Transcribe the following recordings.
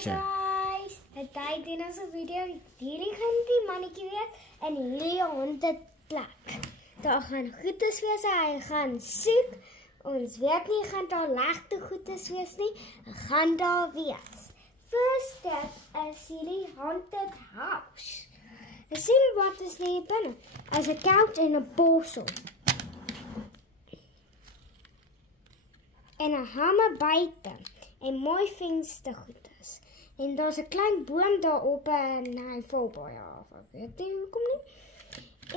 Guys, het in onze video jullie gaan die mannetjie weer in hierdie hondenplek. Daar gaan goedes wees, hy gaan soek. Ons weet nie gaan daar legte goedes wees nie. Gaan daar wees. First step is hierdie haunted house. Sien wat is hier binne? As 'n couch en 'n borsel. En 'n hamer buite. En mooi venstergoedes. En daar's 'n klein boom daarop en hy val baie af. Ek weet nie hoekom nie.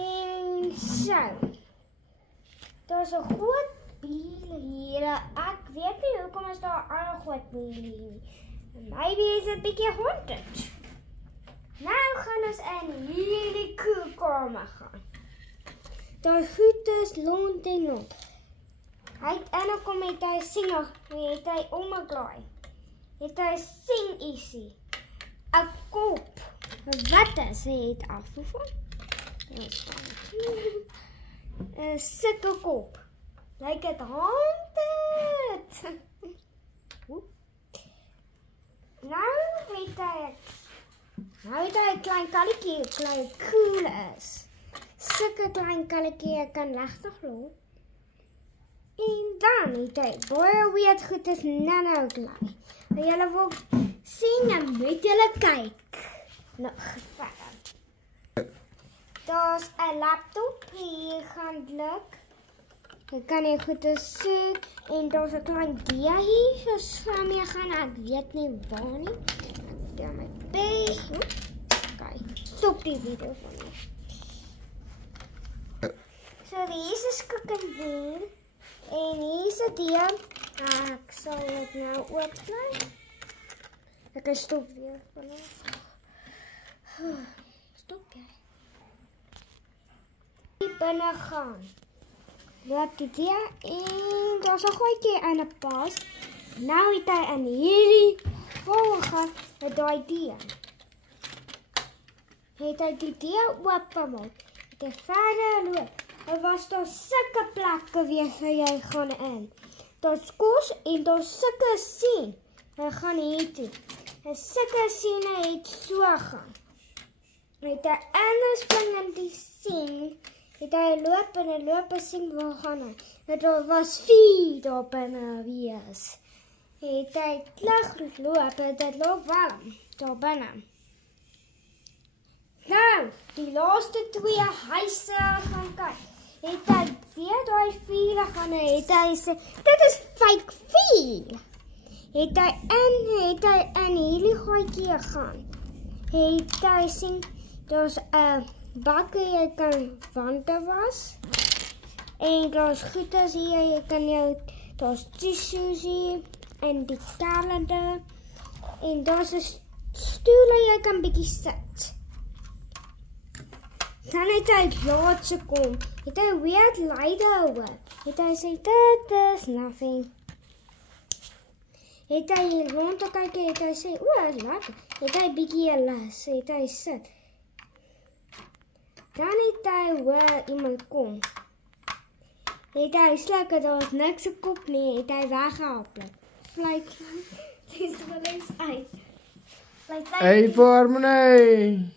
En so. Daar's 'n groot bier hier. Ek weet nie hoekom is daar 'n ander groot bier nie. Maybe is 'n bietjie haunted. Nou gaan ons in hierdie koelkamer gaan. Daar goedes lont en lont. Hy het aangekom met hy sing, het hy omgedraai. Het hy sing isie. 'n kop. Wat is het afgeval? 'n sulke kop. Lyk dit haunted. Nou het hy 'n klein kalletjie, klein cool is. Sulke klein kalletjie kan legtig loop. En dan het hy baie weird goed is nou klaar. En julle wil sien en moet julle kyk. Nou, verder. Daar's 'n laptop hier gaan druk. Jy kan nie goed soek en daar's 'n klein dia hier so mee gaan. Ek weet nie waar nie. Ja, my baby. Okay, stop die video van my. So hier is 'n koekenwiel. En hier is 'n dia. Ek sal dit nou oopkry. Ek stop weer vanaf. Stop jy. Hier binne gaan. Loop die dia en daar's 'n goedjie in 'n pas. Nou het hy in hierdie volge met daai dia. Het hy die dia oopgemaak. Het hy verder loop. Er was daar sulke plekke weer jy gaan in. Daar's kos en daar's sulke sien. Hy gaan hier toe. En sulke siene het so gaan. Het hy anders spring in die sien. Het hy loop en sien waar gaan hy. En daar was 4 daar binne wees. Het hy terug loop en dit loop warm daar binne. Nou, die laaste 2 huise gaan kyk. Het hy weer daai 4 gaan het hy sê, dit is fake 4. Het hy in hierdie gaatjie gaan. Het hy sien, daar's 'n bakke jy kan wande was. En daar's goedes hier, jy kan daar's tissues hier en die kalender. En daar's 'n stoel jy kan bietjie sit. Dan het hy laatste kom. Het hy weird leider hoor. Het hy sê, dit is nothing. Het hy rond te kyk, het hy sê, is lekker. Het hy bietjie las, het hy sit. Dan het hy hoor iemand kom. Het hy sluk, daar's niks op kop nie, het hy weggehaplik. Vlyk, dis wel eens uit. Hey, Pormone!